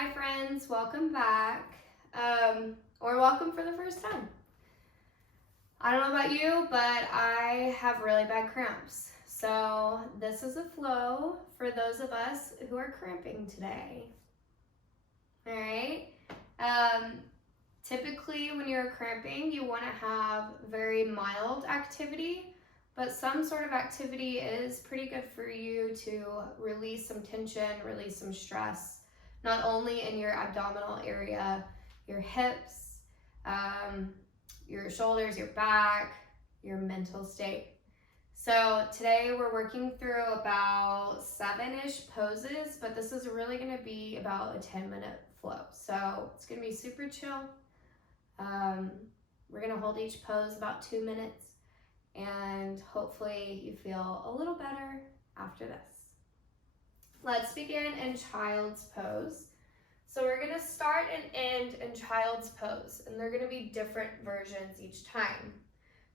Hi friends, welcome back, or welcome for the first time. I don't know about you, but I have really bad cramps. So this is a flow for those of us who are cramping today. All right. Typically when you're cramping, you want to have very mild activity, but some sort of activity is pretty good for you to release some tension, release some stress, not only in your abdominal area, your hips, your shoulders, your back, your mental state. So today we're working through about 7-ish poses, but this is really going to be about a 10-minute flow. So it's going to be super chill. We're going to hold each pose about 2 minutes, and hopefully you feel a little better after this. Let's begin in child's pose. So we're going to start and end in child's pose, and they're going to be different versions each time.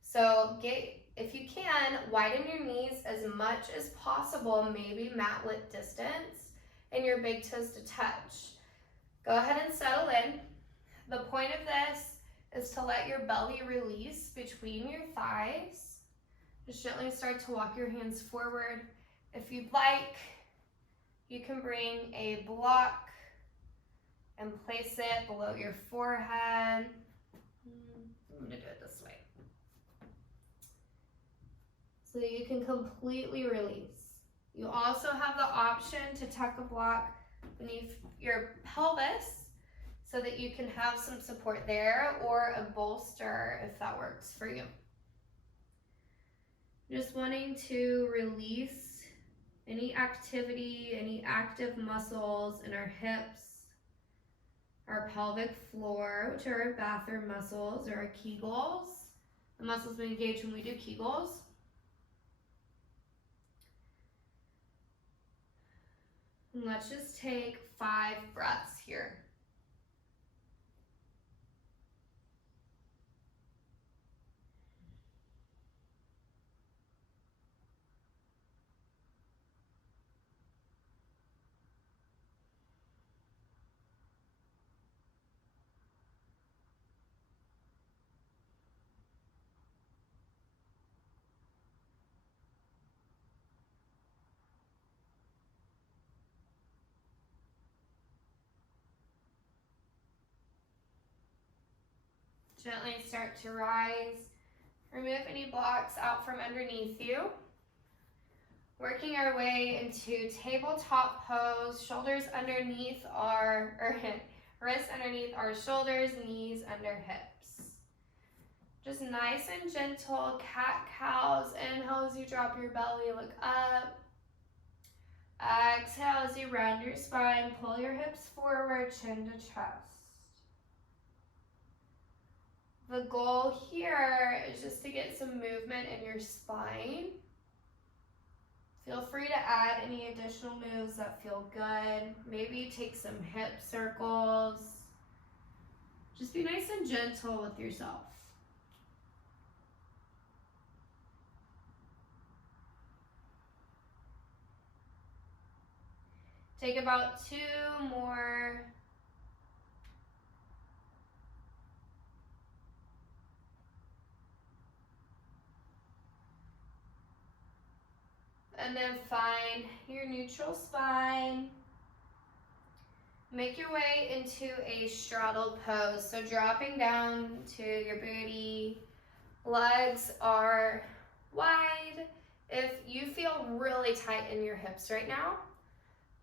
So if you can, widen your knees as much as possible, maybe mat width distance, and your big toes to touch. Go ahead and settle in. The point of this is to let your belly release between your thighs. Just gently start to walk your hands forward. If you'd like, you can bring a block and place it below your forehead. I'm gonna do it this way, so that you can completely release. You also have the option to tuck a block beneath your pelvis so that you can have some support there, or a bolster if that works for you. Just wanting to release any activity, any active muscles in our hips, our pelvic floor, which are our bathroom muscles, or our Kegels, the muscles we engage when we do Kegels. And let's just take 5 breaths here. Gently start to rise. Remove any blocks out from underneath you. Working our way into tabletop pose, shoulders underneath wrists underneath our shoulders, knees under hips. Just nice and gentle cat-cows. Inhale as you drop your belly, look up. Exhale as you round your spine, pull your hips forward, chin to chest. The goal here is just to get some movement in your spine. Feel free to add any additional moves that feel good. Maybe take some hip circles. Just be nice and gentle with yourself. Take about 2 more. And then find your neutral spine. Make your way into a straddle pose. So dropping down to your booty. Legs are wide. If you feel really tight in your hips right now,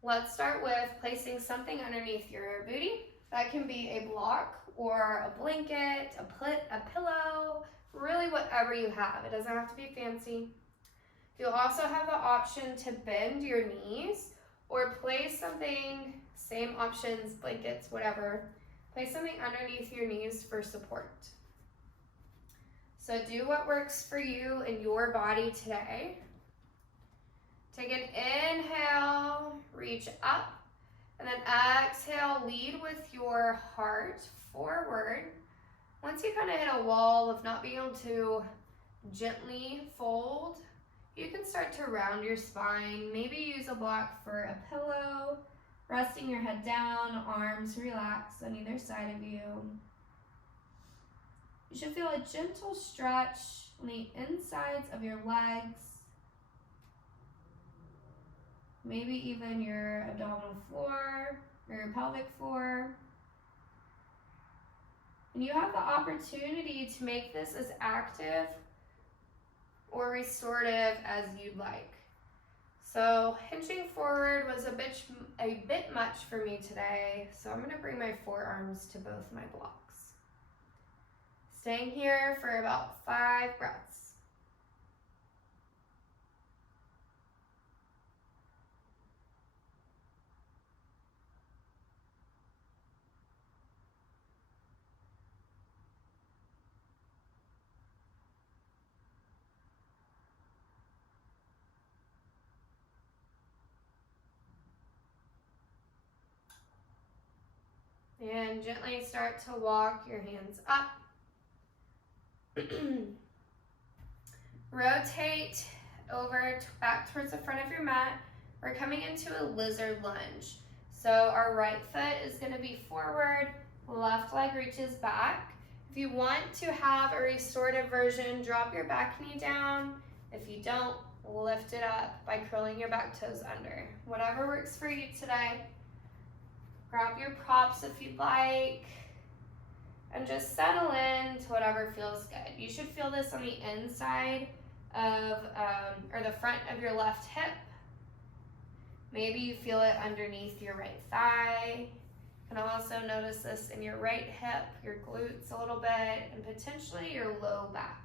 let's start with placing something underneath your booty. That can be a block or a blanket, a pillow, really whatever you have. It doesn't have to be fancy. You'll also have the option to bend your knees or place something, same options, blankets, whatever. Place something underneath your knees for support. So do what works for you and your body today. Take an inhale, reach up, and then exhale, lead with your heart forward. Once you kind of hit a wall of not being able to gently fold, you can start to round your spine. Maybe use a block for a pillow Resting your head down, arms relaxed on either side of you. You should feel a gentle stretch on the insides of your legs, maybe even your abdominal floor or your pelvic floor. And you have the opportunity to make this as active or restorative as you'd like. So hinging forward was a bit much for me today, so I'm going to bring my forearms to both my blocks. Staying here for about 5 breaths. And gently start to walk your hands up. Rotate over back towards the front of your mat. We're coming into a lizard lunge. So our right foot is going to be forward, left leg reaches back. If you want to have a restorative version, drop your back knee down. If you don't, lift it up by curling your back toes under. Whatever works for you today. Grab your props if you'd like, and just settle in to whatever feels good. You should feel this on the inside of, or the front of your left hip. Maybe you feel it underneath your right thigh. You can also notice this in your right hip, your glutes a little bit, and potentially your low back.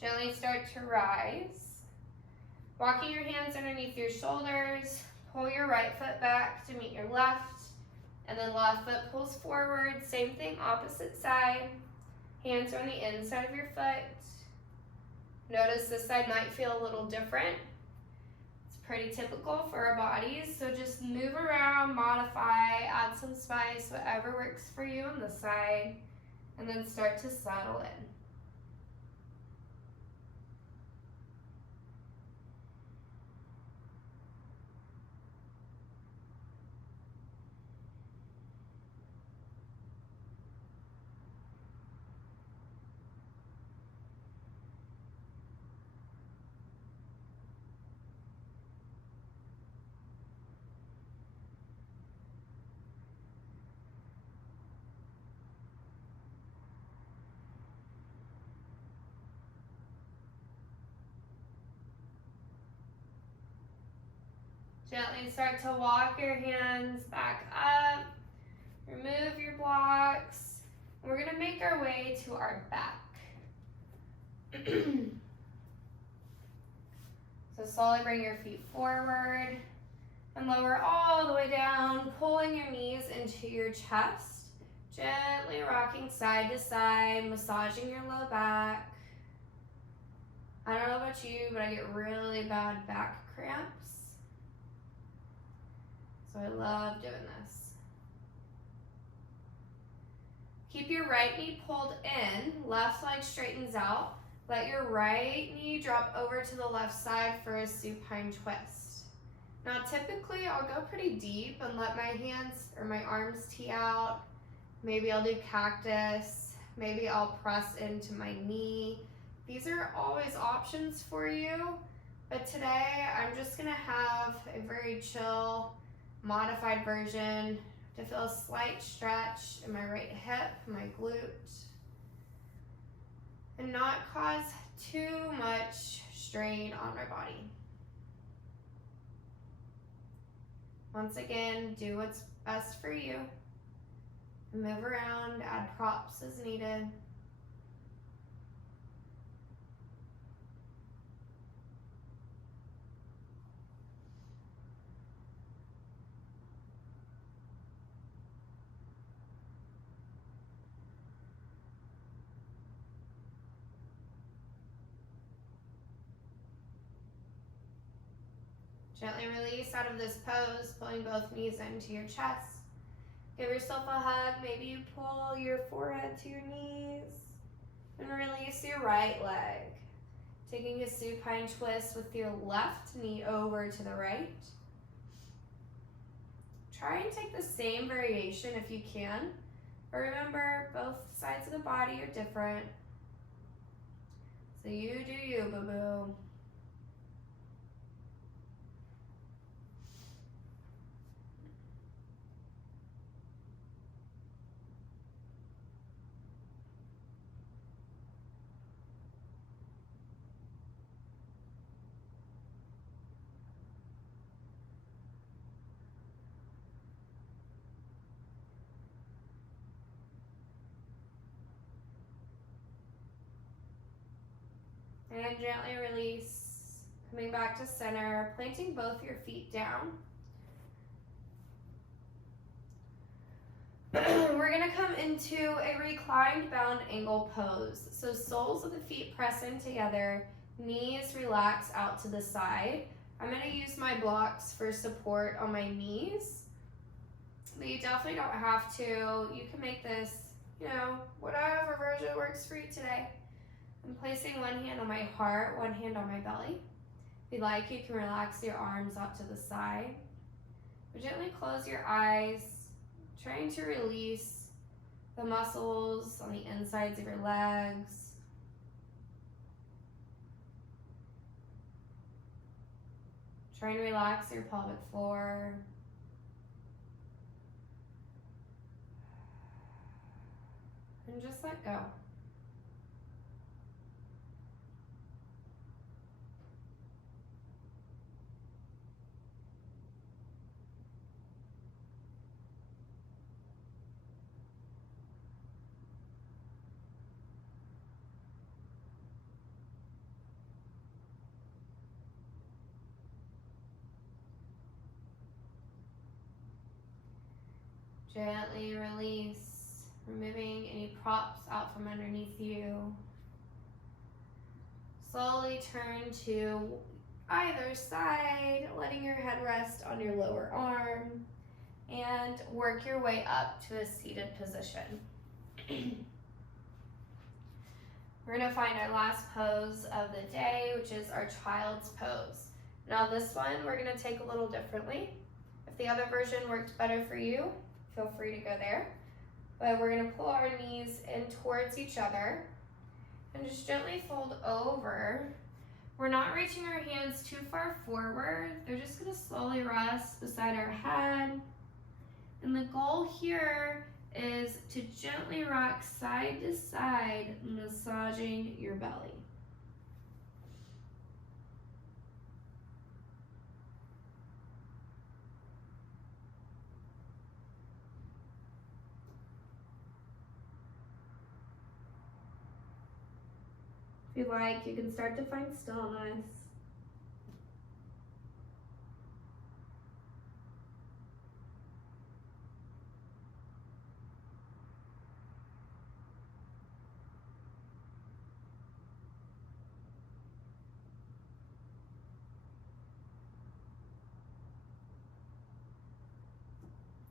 Gently start to rise. Walking your hands underneath your shoulders, pull your right foot back to meet your left, and then left foot pulls forward. Same thing, opposite side. Hands are on the inside of your foot. Notice this side might feel a little different. It's pretty typical for our bodies, so just move around, modify, add some spice, whatever works for you on this side, and then start to settle in. Gently start to walk your hands back up. Remove your blocks. We're going to make our way to our back. So slowly bring your feet forward and lower all the way down, pulling your knees into your chest. Gently rocking side to side, massaging your low back. I don't know about you, but I get really bad back cramps. So I love doing this. Keep your right knee pulled in, left leg straightens out. Let your right knee drop over to the left side for a supine twist. Now typically I'll go pretty deep and let my hands or my arms tee out. Maybe I'll do cactus. Maybe I'll press into my knee. These are always options for you, but today I'm just gonna have a very chill, modified version to feel a slight stretch in my right hip, my glute, and not cause too much strain on my body. Once again, do what's best for you. Move around, add props as needed. Gently release out of this pose, pulling both knees into your chest. Give yourself a hug. Maybe you pull your forehead to your knees. And release your right leg. Taking a supine twist with your left knee over to the right. Try and take the same variation if you can. But remember, both sides of the body are different. So you do you, boo-boo. And gently release, coming back to center, planting both your feet down. We're gonna come into a reclined bound angle pose. So soles of the feet press in together, knees relax out to the side. I'm gonna use my blocks for support on my knees, but you definitely don't have to. You can make this, whatever version works for you today. I'm placing one hand on my heart, one hand on my belly. If you like, you can relax your arms out to the side. But gently close your eyes, trying to release the muscles on the insides of your legs. Try and relax your pelvic floor. And just let go. Gently release, removing any props out from underneath you. Slowly turn to either side, letting your head rest on your lower arm, and work your way up to a seated position. We're gonna find our last pose of the day, which is our child's pose. Now this one, we're gonna take a little differently. If the other version worked better for you, feel free to go there. But we're gonna pull our knees in towards each other and just gently fold over. We're not reaching our hands too far forward. They're just gonna slowly rest beside our head. And the goal here is to gently rock side to side, massaging your belly. If you like, you can start to find stillness.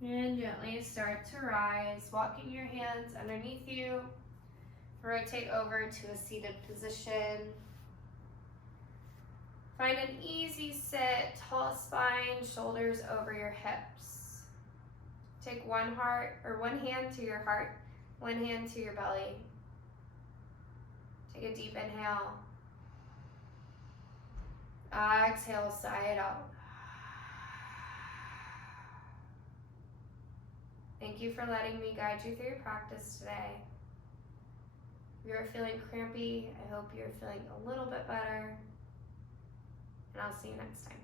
And gently start to rise, walking your hands underneath you. Rotate over to a seated position. Find an easy sit, tall spine, shoulders over your hips. Take one hand to your heart, one hand to your belly. Take a deep inhale. Exhale, sigh it out. Thank you for letting me guide you through your practice today. If you're feeling crampy, I hope you're feeling a little bit better, and I'll see you next time.